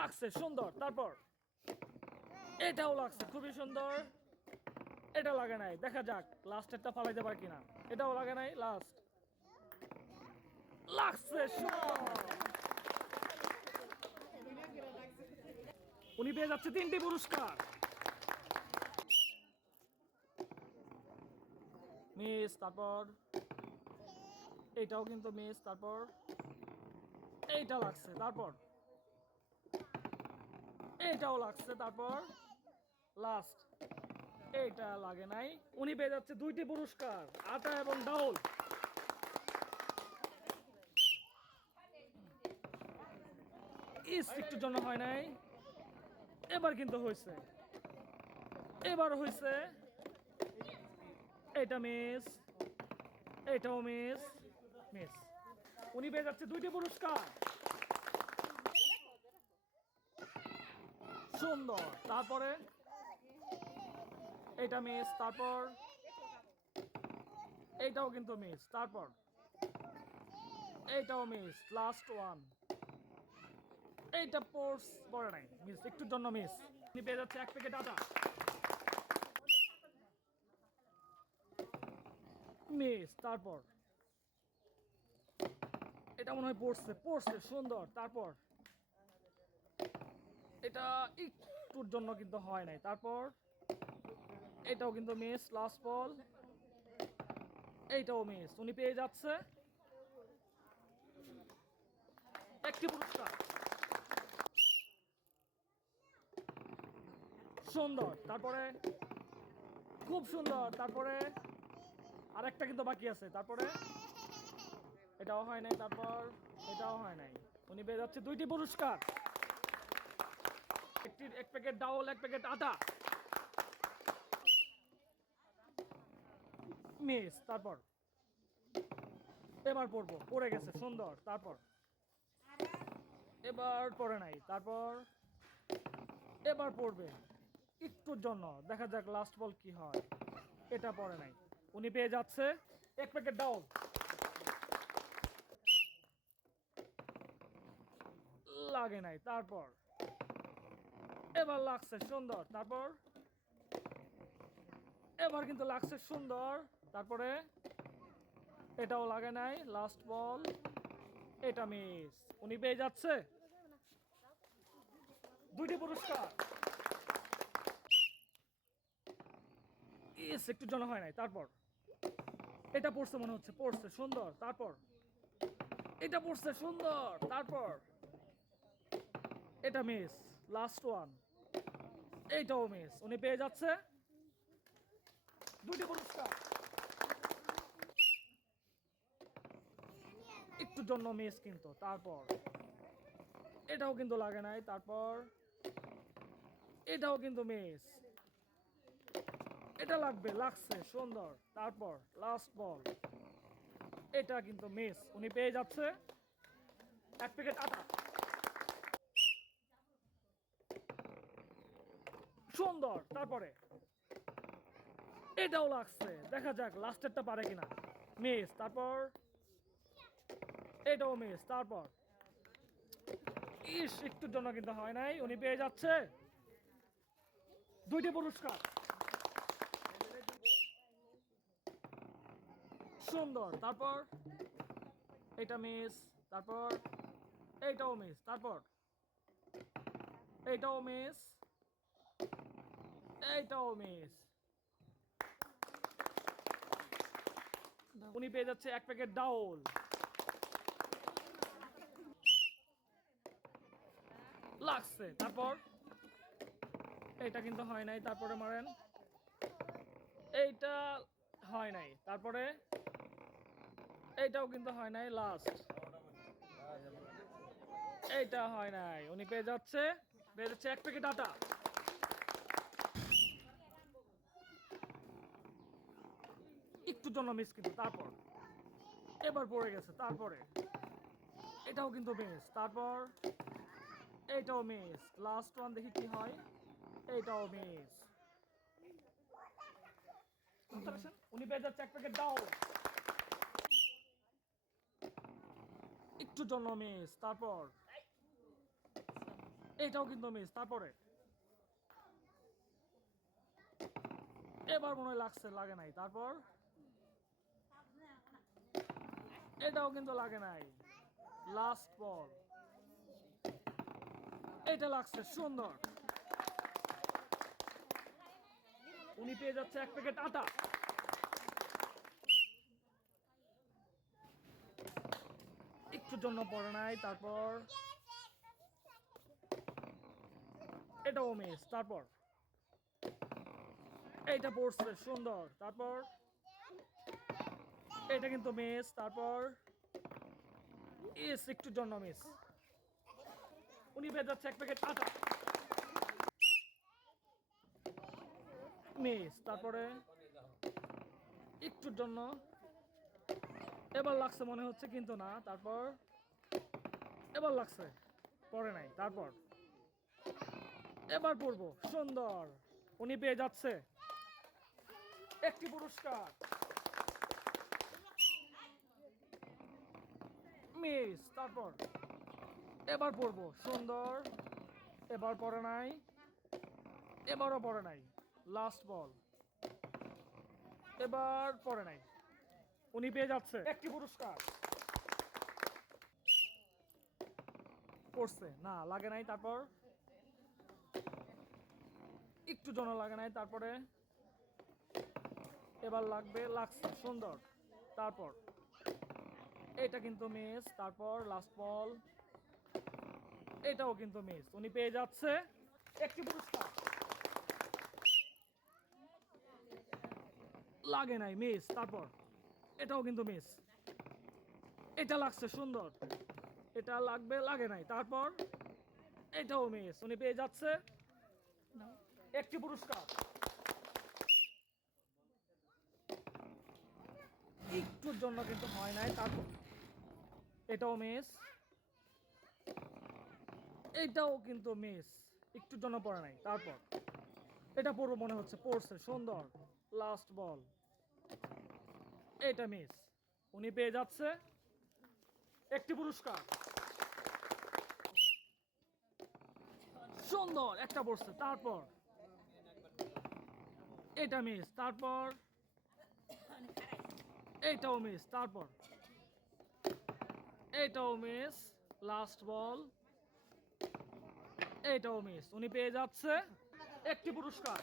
লাগছে, সুন্দর। তারপর, এটাও লাগছে, খুবই সুন্দর। এটা লাগে নাই, দেখা যাক লাস্টেরটা ফালাইতে পারে কিনা। এটাও লাগে নাই লাস্ট লাগছে উনি পেয়ে যাচ্ছে তিনটি পুরস্কার। মিস, তারপর, এটাও কিন্তু মিস, তারপর, এইটা লাগছে, তারপর। এইটাও লাগছে, তারপর লাস্ট এইটা লাগে নাই। উনি পেয়ে যাচ্ছে দুইটি পুরস্কার, আটা এবং ডাউল। জন্য হয় নাই। এবার কিন্তু হয়েছে। এবার হয়েছে এটা মিস এটাও মিস মিস উনি পেয়ে যাচ্ছে দুইটি পুরস্কার। সুন্দর। তারপরে এটা মিস তারপর এইটাও কিন্তু মিস তারপর এইটাও মিস লাস্ট ওয়ান এইটা পোর্স পড়ে নাই মিস একটুর জন্য মিস উনি পেয়ে যাচ্ছে এক প্যাকেট আটা। মিস তারপর। এটা মনে হয় পড়ছে পড়ছে সুন্দর, তারপর এটা একটুর জন্য কিন্তু হয় নাই। তারপর এটাও কিন্তু মিস লাস্ট বল এইটাও মিস উনি পেয়ে যাচ্ছে। একটি পুরস্কার। সুন্দর। তারপরে খুব সুন্দর। তারপরে আরেকটা কিন্তু বাকি আছে। তারপরে এটাও হয় নাই। তারপর এটাও হয় নাই। উনি পেয়ে যাচ্ছে দুইটি পুরস্কার। একটি, এক প্যাকেট ডাউল, এক প্যাকেট আটা মিস, তারপর? এবার পড়ব পড়ে গেছে, সুন্দর, তারপর? এবার পড়ে নাই, তারপর? এবার পড়বে, একটুর জন্য, দেখা যাক লাস্ট বল কি হয়। এটা পড়ে নাই। উনি পেয়ে যাচ্ছে, এক প্যাকেট ডাউল। লাগে নাই, তারপর? এবার লাগছে সুন্দর, তারপর? এবার কিন্তু লাগছে সুন্দর, তারপরে? এটাও লাগে নাই লাস্ট বল এটা মিস উনি পেয়ে যাচ্ছে? দুইটি পুরস্কার। ইস একটু জন হয় নাই, তারপর? এটা পড়ছে মনে হচ্ছে, পড়ছে, সুন্দর, তারপর? এটা পড়ছে, সুন্দর, তারপর? এটা মিস লাস্ট ওয়ান এইটাও মিস উনি পেয়ে যাচ্ছে। দুটি পুরস্কার। একটু জন্য মিস কিন্তু, তারপর। এটাও কিন্তু লাগে নাই, তারপর। এটাও কিন্তু মিস এটা লাগবে, লাগছে, সুন্দর। তারপর লাস্ট বল এটা কিন্তু মিস উনি পেয়ে যাচ্ছে। এক প্যাকেট আটা। সুন্দর, তারপরে। এটাও লাগছে, দেখা যাক লাস্টেরটা পারে কিনা। মিস, তারপর? এটাও মিস, তারপর? ইস একটুর জন্য কিন্তু হয় নাই, উনি পেয়ে যাচ্ছে। দুইটি পুরস্কার। সুন্দর, তারপর? এটা মিস, তারপর? এইটাও মিস, তারপর? এইটাও মিস। এইটাও মিস। উনি পেয়ে যাচ্ছে এক প্যাকেট ডাউল। লাগছে। তারপর? এইটা কিন্তু হয় নাই, তারপরে মারেন। এইটা হয় নাই, তারপরে? এইটাও কিন্তু হয় নাই লাস্ট এইটা হয় নাই, উনি পেয়ে যাচ্ছে পেয়ে যাচ্ছে এক প্যাকেট আটা। একটুর জন্য মিস কিন্তু, তারপর। এবার পড়ে গেছে, তারপরে। এটাও কিন্তু মিস তারপর এইটাও মিস লাস্ট ওয়ান দেখি কি হয় এইটাও মিস একটু জন্য মিস তারপর। এইটাও কিন্তু মিস তারপরে। এবার মনে হয় লাগছে, লাগে নাই, তারপর। এটাও কিন্তু লাগে নাই। লাস্ট বল এটা লাগছে, সুন্দর। উনি পেয়ে যাচ্ছে এক প্যাকেট আটা। একটুর জন্য পড়ে নাই, তারপর এটাও মিস তারপর। এইটা পড়ছে, সুন্দর, তারপর এটা কিন্তু মিস তারপর ইস একটুর জন্য মিস উনি যাচ্ছে এক প্যাকেট আটা। মিস তারপরে একটুর জন্য। এবার লাগছে মনে হচ্ছে কিন্তু না, তারপর এবার লাগছে, পরে নাই, তারপর। এবার পড়ব সুন্দর। উনি পেয়ে যাচ্ছে একটি পুরস্কার। মিস তারপর? এবার পড়ব সুন্দর। এবার পড়ে নাই। এবারও পড়ে নাই। লাস্ট বল এবার পড়ে নাই। উনি পেয়ে যাচ্ছে। একটি পুরস্কার। পড়ছে। না লাগে নাই তারপর? একটু জন লাগে নাই তারপরে? এবার লাগবে লাগছে সুন্দর। তারপর? এটা কিন্তু মিস তারপর লাস্ট বল এটাও কিন্তু মিস উনি পেয়ে যাচ্ছে একটি পুরস্কার। লাগে নাই মিস তারপর এটাও কিন্তু মিস এটা লাগছে সুন্দর। এটা লাগবে, লাগে নাই, তারপর এটাও মিস উনি পেয়ে যাচ্ছে একটি পুরস্কার। একটুর জন্য কিন্তু হয় নাই, তারপর এটাও মিস এটাও কিন্তু মিস একটু জন্য পড়ে নাই, তারপর। এটা পড়ব মনে হচ্ছে পড়ছে সুন্দর। লাস্ট বল এটা মিস উনি পেয়ে যাচ্ছে। একটি পুরস্কার। সুন্দর, একটা পড়ছে। তারপর। এটা মিস তারপর। এইটাও মিস তারপর। এইটাও মিস লাস্ট বল এইটাও মিস উনি পেয়ে যাচ্ছে একটি পুরস্কার।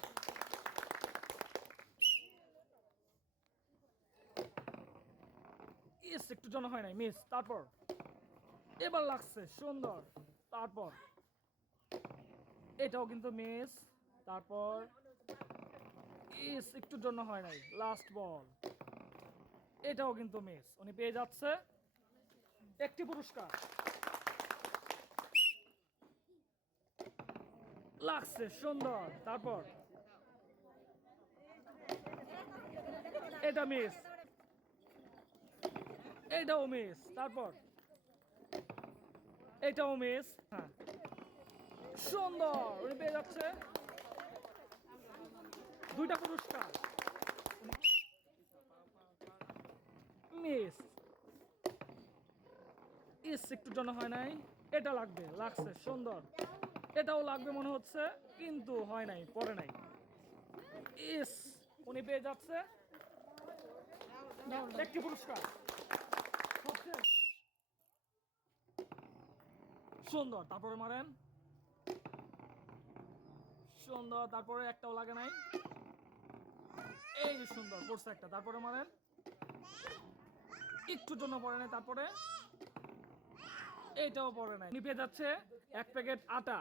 ইস, একটু জন হয় নাই মিস তারপর। এবার লাগছে, সুন্দর, তারপর। এটাও কিন্তু মিস তারপর। ইস একটুর জন্য হয় নাই লাস্ট বল এটাও কিন্তু মিস উনি পেয়ে যাচ্ছে একটি পুরস্কার। লাগছে, সুন্দর। তারপর? এটা মিস। এটাও মিস। তারপর? এটাও মিস। হ্যাঁ। সুন্দর। পেয়ে যাচ্ছে। দুইটা পুরস্কার। মিস। ইস, একটু জন্য হয় নাই। এটা লাগবে, লাগছে, সুন্দর। এটাও লাগবে মনে হচ্ছে, কিন্তু হয় নাই পরে নাই। ইস, উনি পেয়ে যাচ্ছে। একটি পুরস্কার। সুন্দর, তারপরে মারেন। সুন্দর, তারপরে একটাও লাগে নাই। এই সুন্দর পড়ছে একটা, তারপরে মারেন। একটুর জন্য পড়ে নাই, তারপরে। এইটাও পড়ে নাই। নিপে যাচ্ছে এক প্যাকেট আটা।